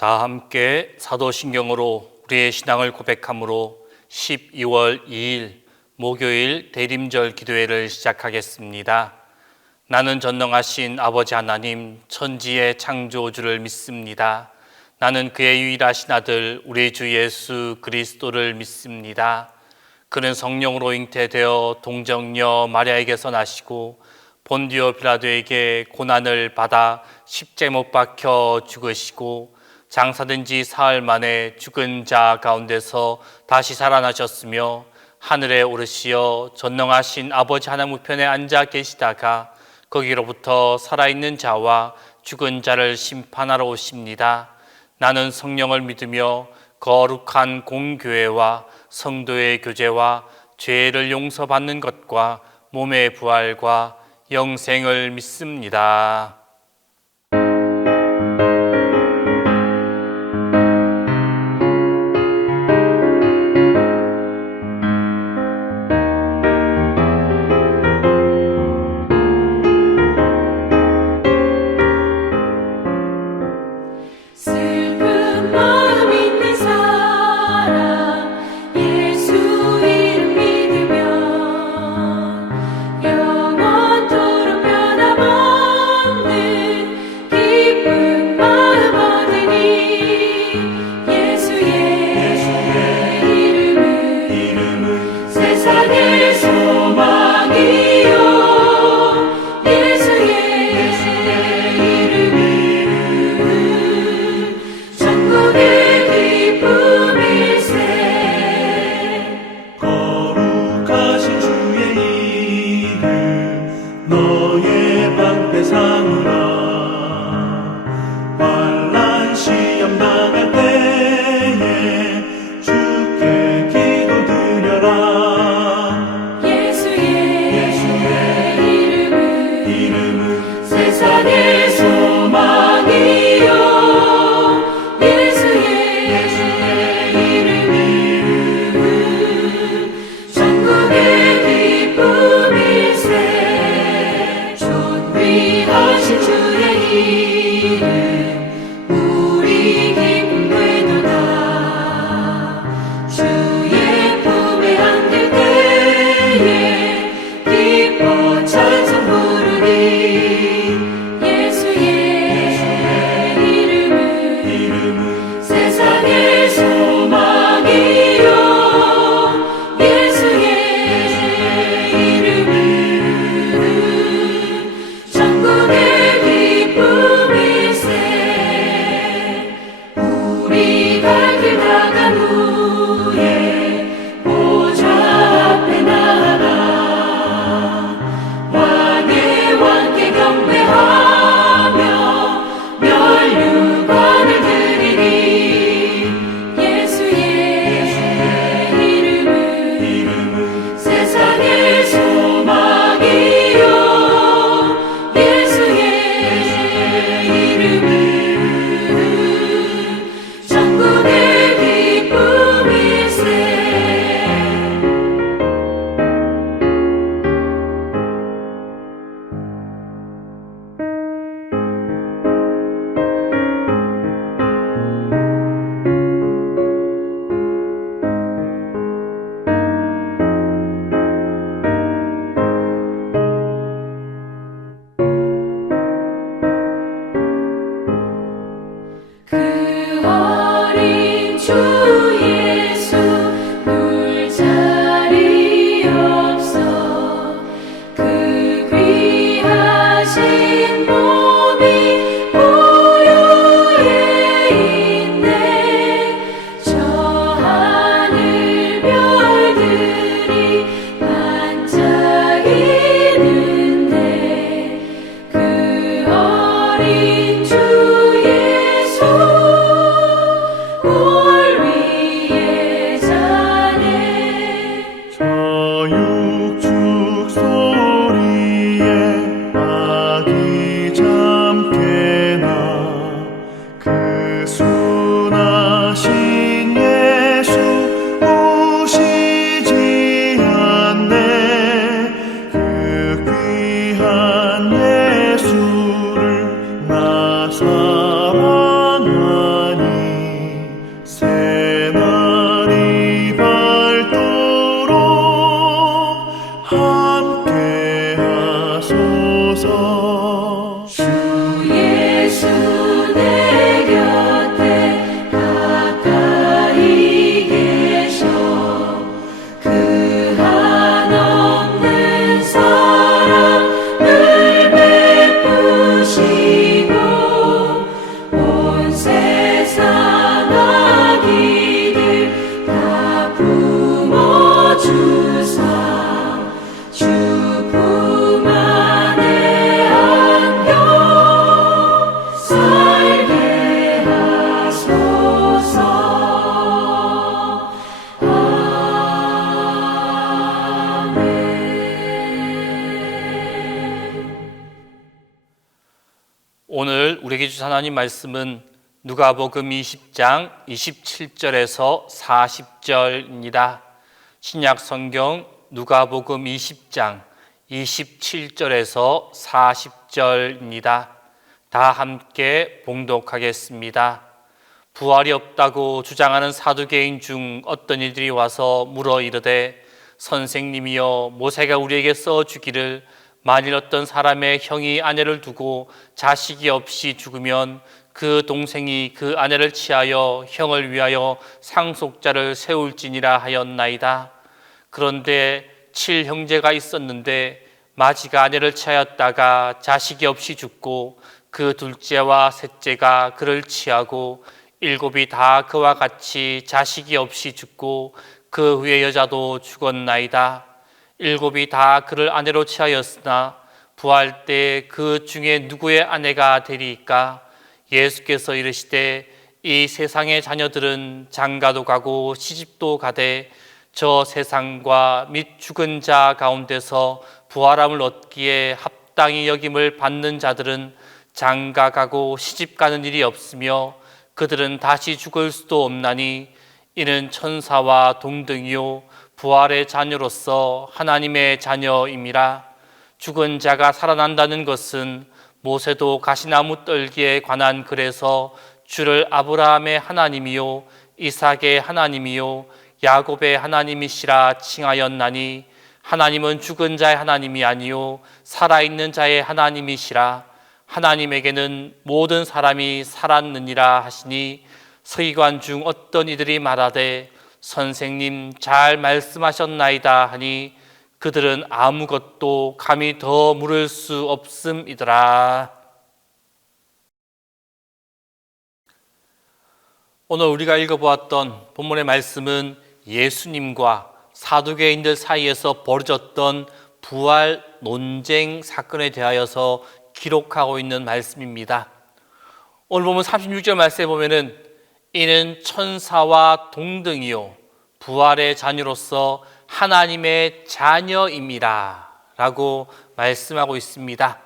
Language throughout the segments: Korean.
다 함께 사도신경으로 우리의 신앙을 고백함으로 12월 2일 목요일 대림절 기도회를 시작하겠습니다. 나는 전능하신 아버지 하나님 천지의 창조주를 믿습니다. 나는 그의 유일하신 아들 우리 주 예수 그리스도를 믿습니다. 그는 성령으로 잉태되어 동정녀 마리아에게서 나시고 본디오 빌라도에게 고난을 받아 십자가에 못 박혀 죽으시고 장사된 지 사흘 만에 죽은 자 가운데서 다시 살아나셨으며 하늘에 오르시어 전능하신 아버지 하나님 우편에 앉아 계시다가 거기로부터 살아있는 자와 죽은 자를 심판하러 오십니다. 나는 성령을 믿으며 거룩한 공교회와 성도의 교제와 죄를 용서받는 것과 몸의 부활과 영생을 믿습니다. 영원토록 변함없는 주신 하나님 말씀은 누가복음 20장 27절에서 40절입니다. 신약 성경 누가복음 20장 27절에서 40절입니다. 다 함께 봉독하겠습니다. 부활이 없다고 주장하는 사두개인 중 어떤 이들이 와서 물어 이르되 선생님이여 모세가 우리에게 써주기를 만일 어떤 사람의 형이 아내를 두고 자식이 없이 죽으면 그 동생이 그 아내를 취하여 형을 위하여 상속자를 세울지니라 하였나이다. 그런데 7형제가 있었는데 마지가 아내를 취하였다가 자식이 없이 죽고 그 둘째와 셋째가 그를 취하고 7이 다 그와 같이 자식이 없이 죽고 그 후에 여자도 죽었나이다. 7이 다 그를 아내로 취하였으나 부활 때 그 중에 누구의 아내가 되리이까? 예수께서 이르시되 이 세상의 자녀들은 장가도 가고 시집도 가되 저 세상과 및 죽은 자 가운데서 부활함을 얻기에 합당히 여김을 받는 자들은 장가 가고 시집 가는 일이 없으며 그들은 다시 죽을 수도 없나니 이는 천사와 동등이요 부활의 자녀로서 하나님의 자녀임이라. 죽은 자가 살아난다는 것은 모세도 가시나무 떨기에 관한 글에서 주를 아브라함의 하나님이요 이삭의 하나님이요 야곱의 하나님이시라 칭하였나니 하나님은 죽은 자의 하나님이 아니요 살아있는 자의 하나님이시라. 하나님에게는 모든 사람이 살았느니라 하시니 서기관 중 어떤 이들이 말하되 선생님 잘 말씀하셨나이다 하니 그들은 아무것도 감히 더 물을 수 없음이더라. 오늘 우리가 읽어보았던 본문의 말씀은 예수님과 사두개인들 사이에서 벌어졌던 부활 논쟁 사건에 대하여서 기록하고 있는 말씀입니다. 오늘 보면 36절 말씀에 보면은 이는 천사와 동등이요 부활의 자녀로서 하나님의 자녀임이라 라고 말씀하고 있습니다.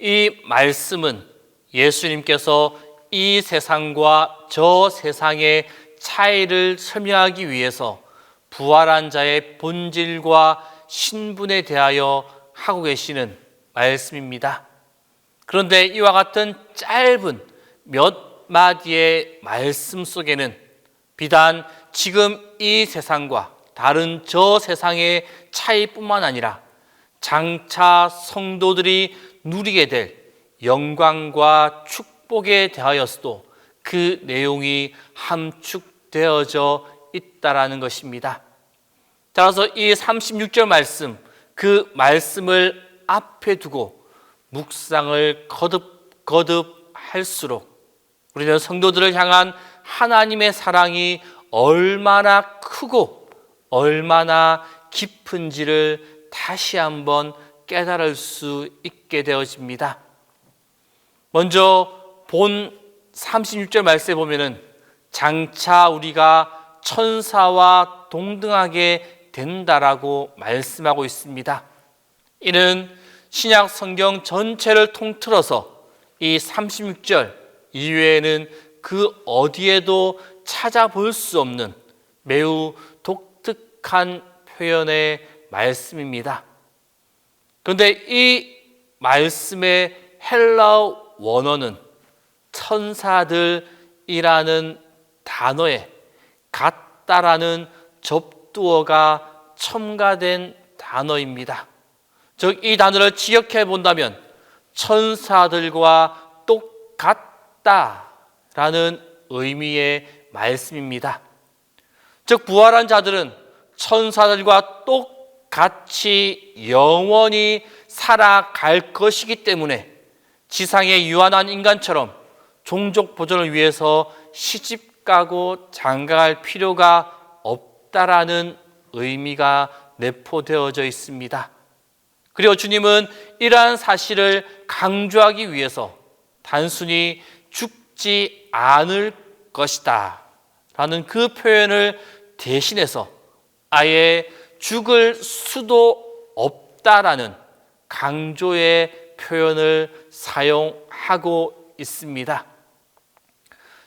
이 말씀은 예수님께서 이 세상과 저 세상의 차이를 설명하기 위해서 부활한 자의 본질과 신분에 대하여 하고 계시는 말씀입니다. 그런데 이와 같은 짧은 몇 마디의 말씀 속에는 비단 지금 이 세상과 다른 저 세상의 차이뿐만 아니라 장차 성도들이 누리게 될 영광과 축복에 대하여서도 그 내용이 함축되어져 있다라는 것입니다. 따라서 이 36절 말씀, 그 말씀을 앞에 두고 묵상을 거듭 할수록 우리는 성도들을 향한 하나님의 사랑이 얼마나 크고 얼마나 깊은지를 다시 한번 깨달을 수 있게 되어집니다. 먼저 본 36절 말씀에 보면은 장차 우리가 천사와 동등하게 된다라고 말씀하고 있습니다. 이는 신약 성경 전체를 통틀어서 이 36절 이외에는 그 어디에도 찾아볼 수 없는 매우 독특한 표현의 말씀입니다. 그런데 이 말씀의 헬라어 원어는 천사들이라는 단어에 같다라는 접두어가 첨가된 단어입니다. 즉 이 단어를 지역해 본다면 천사들과 똑같다라는 의미의 말씀입니다. 즉 부활한 자들은 천사들과 똑같이 영원히 살아갈 것이기 때문에 지상의 유한한 인간처럼 종족 보존을 위해서 시집가고 장가갈 필요가 없다라는 의미가 내포되어져 있습니다. 그리고 주님은 이러한 사실을 강조하기 위해서 단순히 죽지 않을 것이다 라는 그 표현을 대신해서 아예 죽을 수도 없다라는 강조의 표현을 사용하고 있습니다.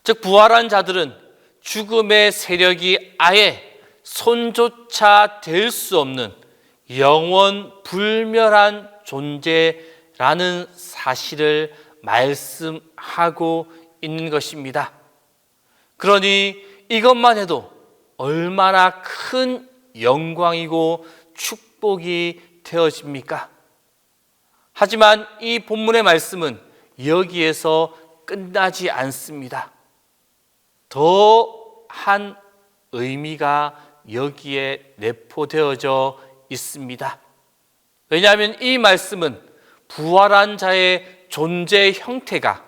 즉 부활한 자들은 죽음의 세력이 아예 손조차 댈 수 없는 영원 불멸한 존재라는 사실을 말씀하고 있는 것입니다. 그러니 이것만 해도 얼마나 큰 영광이고 축복이 되어집니까? 하지만 이 본문의 말씀은 여기에서 끝나지 않습니다. 더한 의미가 여기에 내포되어져 있습니다. 왜냐하면 이 말씀은 부활한 자의 존재 형태가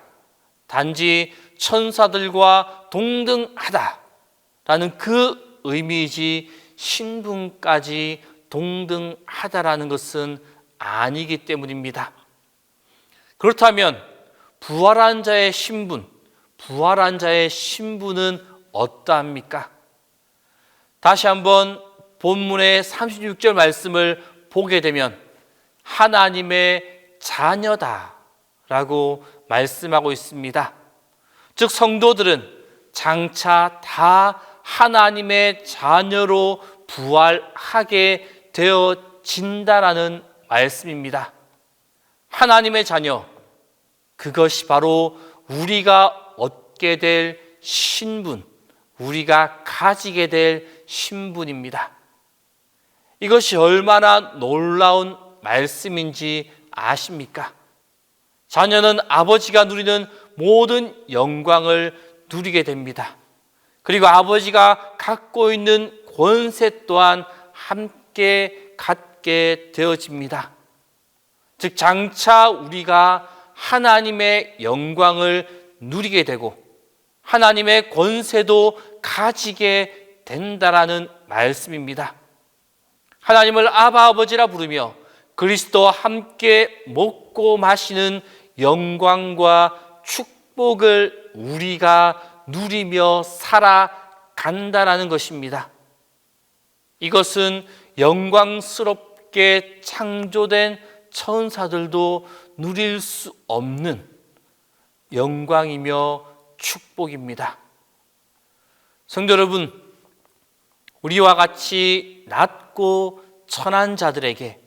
단지 천사들과 동등하다라는 그 의미이지 신분까지 동등하다라는 것은 아니기 때문입니다. 그렇다면 부활한 자의 신분은 어떠합니까? 다시 한번 본문의 36절 말씀을 보게 되면 하나님의 자녀다라고 말씀하고 있습니다. 즉 성도들은 장차 다 하나님의 자녀로 부활하게 되어진다라는 말씀입니다. 하나님의 자녀, 그것이 바로 우리가 얻게 될 신분, 우리가 가지게 될 신분입니다. 이것이 얼마나 놀라운 말씀인지 아십니까? 자녀는 아버지가 누리는 모든 영광을 누리게 됩니다. 그리고 아버지가 갖고 있는 권세 또한 함께 갖게 되어집니다. 즉 장차 우리가 하나님의 영광을 누리게 되고 하나님의 권세도 가지게 된다라는 말씀입니다. 하나님을 아바 아버지라 부르며 그리스도와 함께 먹고 마시는 영광과 축복을 우리가 누리며 살아간다라는 것입니다. 이것은 영광스럽게 창조된 천사들도 누릴 수 없는 영광이며 축복입니다. 성도 여러분, 우리와 같이 낮고 천한 자들에게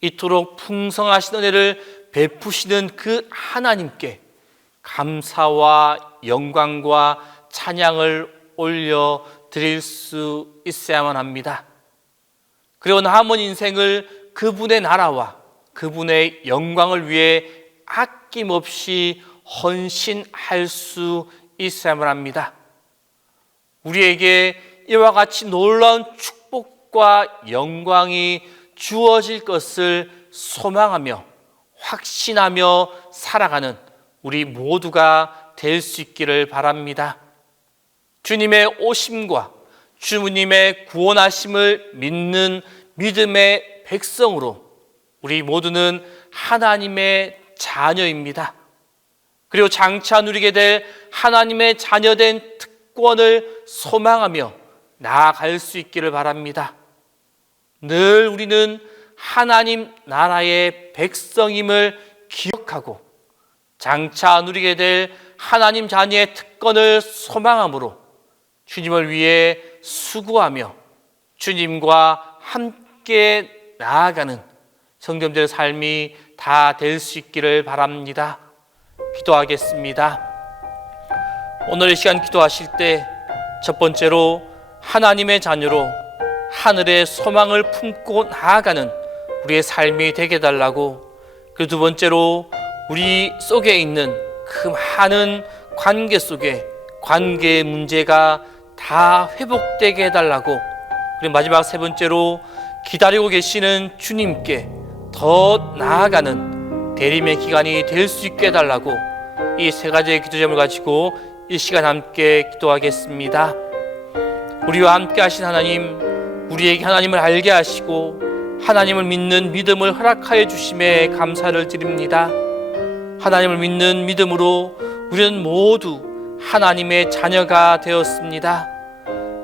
이토록 풍성하신 은혜를 베푸시는 그 하나님께 감사와 영광과 찬양을 올려드릴 수 있어야만 합니다. 그리고 남은 인생을 그분의 나라와 그분의 영광을 위해 아낌없이 헌신할 수 있어야만 합니다. 우리에게 이와 같이 놀라운 축복과 영광이 주어질 것을 소망하며 확신하며 살아가는 우리 모두가 될 수 있기를 바랍니다. 주님의 오심과 주님의 구원하심을 믿는 믿음의 백성으로 우리 모두는 하나님의 자녀입니다. 그리고 장차 누리게 될 하나님의 자녀된 특권을 소망하며 나아갈 수 있기를 바랍니다. 늘 우리는 하나님 나라의 백성임을 기억하고 장차 누리게 될 하나님 자녀의 특권을 소망함으로 주님을 위해 수고하며 주님과 함께 나아가는 성도님들의 삶이 다 될 수 있기를 바랍니다. 기도하겠습니다. 오늘 이 시간 기도하실 때 첫 번째로 하나님의 자녀로 하늘의 소망을 품고 나아가는 우리의 삶이 되게 해달라고, 그리고 두 번째로 우리 속에 있는 그 많은 관계 속에 관계의 문제가 다 회복되게 해달라고, 그리고 마지막 세 번째로 기다리고 계시는 주님께 더 나아가는 대림의 기간이 될 수 있게 해달라고, 이 세 가지의 기도점을 가지고 이 시간 함께 기도하겠습니다. 우리와 함께 하신 하나님, 우리에게 하나님을 알게 하시고 하나님을 믿는 믿음을 허락하여 주심에 감사를 드립니다. 하나님을 믿는 믿음으로 우리는 모두 하나님의 자녀가 되었습니다.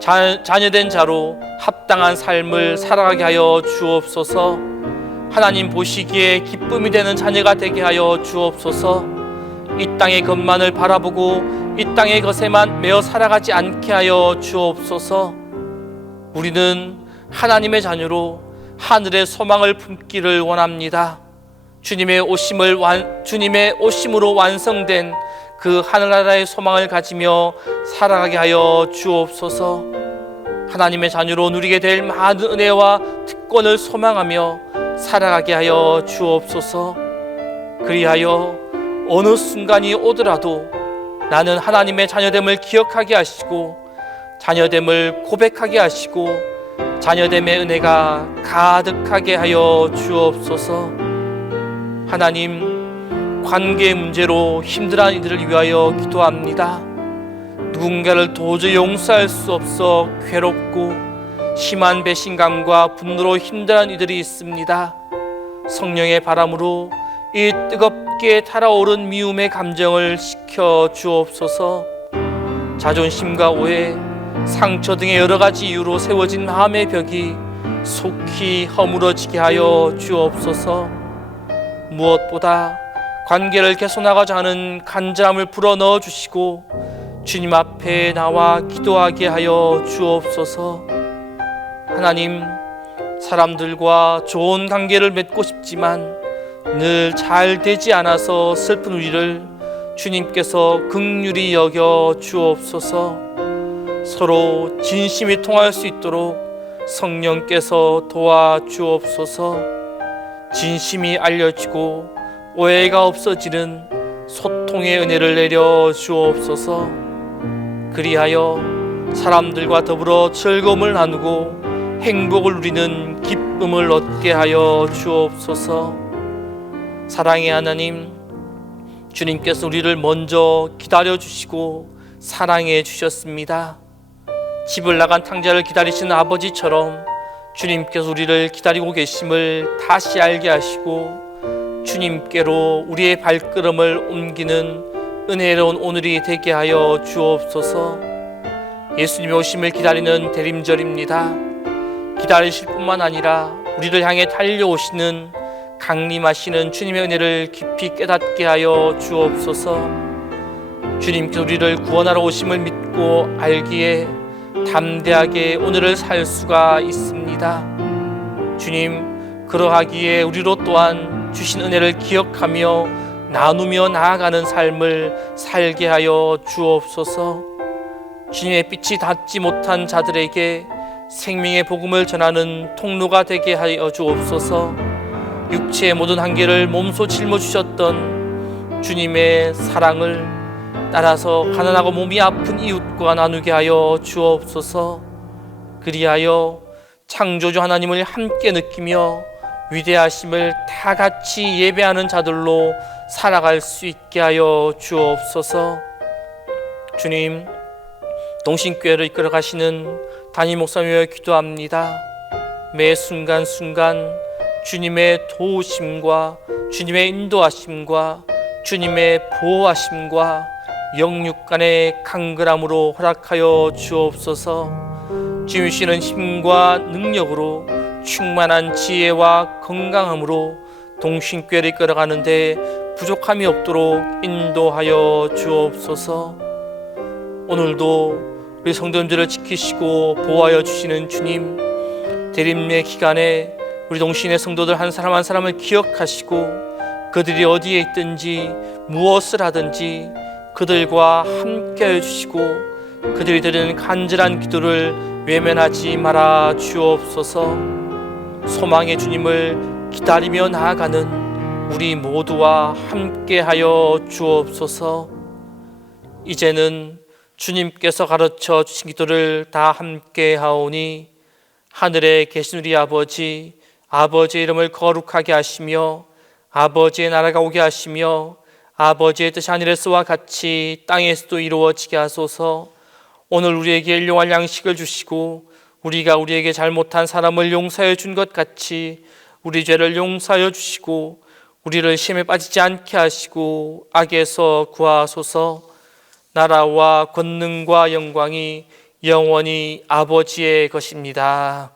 자녀된 자로 합당한 삶을 살아가게 하여 주옵소서. 하나님 보시기에 기쁨이 되는 자녀가 되게 하여 주옵소서. 이 땅의 것만을 바라보고 이 땅의 것에만 매어 살아가지 않게 하여 주옵소서. 우리는 하나님의 자녀로 하늘의 소망을 품기를 원합니다. 주님의 오심으로 완성된 그 하늘나라의 소망을 가지며 살아가게 하여 주옵소서. 하나님의 자녀로 누리게 될 많은 은혜와 특권을 소망하며 살아가게 하여 주옵소서. 그리하여 어느 순간이 오더라도 나는 하나님의 자녀됨을 기억하게 하시고 자녀됨을 고백하게 하시고 자녀됨의 은혜가 가득하게 하여 주옵소서. 하나님, 관계 문제로 힘들어하는 이들을 위하여 기도합니다. 누군가를 도저히 용서할 수 없어 괴롭고 심한 배신감과 분노로 힘들어하는 이들이 있습니다. 성령의 바람으로 이 뜨겁게 달아오른 미움의 감정을 식혀 주옵소서. 자존심과 오해, 상처 등의 여러 가지 이유로 세워진 마음의 벽이 속히 허물어지게 하여 주옵소서. 무엇보다 관계를 개선하고자 하는 간절함을 불어넣어 주시고 주님 앞에 나와 기도하게 하여 주옵소서. 하나님, 사람들과 좋은 관계를 맺고 싶지만 늘 잘 되지 않아서 슬픈 우리를 주님께서 긍휼히 여겨 주옵소서. 서로 진심이 통할 수 있도록 성령께서 도와주옵소서. 진심이 알려지고 오해가 없어지는 소통의 은혜를 내려 주옵소서. 그리하여 사람들과 더불어 즐거움을 나누고 행복을 누리는 기쁨을 얻게 하여 주옵소서. 사랑의 하나님, 주님께서 우리를 먼저 기다려 주시고 사랑해 주셨습니다. 집을 나간 탕자를 기다리시는 아버지처럼 주님께서 우리를 기다리고 계심을 다시 알게 하시고 주님께로 우리의 발걸음을 옮기는 은혜로운 오늘이 되게 하여 주옵소서. 예수님의 오심을 기다리는 대림절입니다. 기다리실 뿐만 아니라 우리를 향해 달려오시는 강림하시는 주님의 은혜를 깊이 깨닫게 하여 주옵소서. 주님께서 우리를 구원하러 오심을 믿고 알기에 담대하게 오늘을 살 수가 있습니다. 주님, 그러하기에 우리로 또한 주신 은혜를 기억하며 나누며 나아가는 삶을 살게 하여 주옵소서. 주님의 빛이 닿지 못한 자들에게 생명의 복음을 전하는 통로가 되게 하여 주옵소서. 육체의 모든 한계를 몸소 짊어지셨던 주님의 사랑을 따라서 가난하고 몸이 아픈 이웃과 나누게 하여 주옵소서. 그리하여 창조주 하나님을 함께 느끼며 위대하심을 다 같이 예배하는 자들로 살아갈 수 있게 하여 주옵소서. 주님, 동신교회를 이끌어 가시는 담임 목사님을 기도합니다. 매 순간순간 주님의 도우심과 주님의 인도하심과 주님의 보호하심과 영육간의 강건함으로 허락하여 주옵소서. 주시는 힘과 능력으로 충만한 지혜와 건강함으로 동신교회를 이끌어가는데 부족함이 없도록 인도하여 주옵소서. 오늘도 우리 성도님들을 지키시고 보호하여 주시는 주님, 대림의 기간에 우리 동신의 성도들 한 사람 한 사람을 기억하시고 그들이 어디에 있든지 무엇을 하든지 그들과 함께 해주시고 그들이 드리는 간절한 기도를 외면하지 말아 주옵소서. 소망의 주님을 기다리며 나아가는 우리 모두와 함께 하여 주옵소서. 이제는 주님께서 가르쳐 주신 기도를 다 함께 하오니 하늘에 계신 우리 아버지, 아버지의 이름을 거룩하게 하시며 아버지의 나라가 오게 하시며 아버지의 뜻이 하늘에서와 같이 땅에서도 이루어지게 하소서. 오늘 우리에게 일용할 양식을 주시고 우리가 우리에게 잘못한 사람을 용서해 준 것 같이 우리 죄를 용서하여 주시고 우리를 시험에 빠지지 않게 하시고 악에서 구하소서. 나라와 권능과 영광이 영원히 아버지의 것입니다.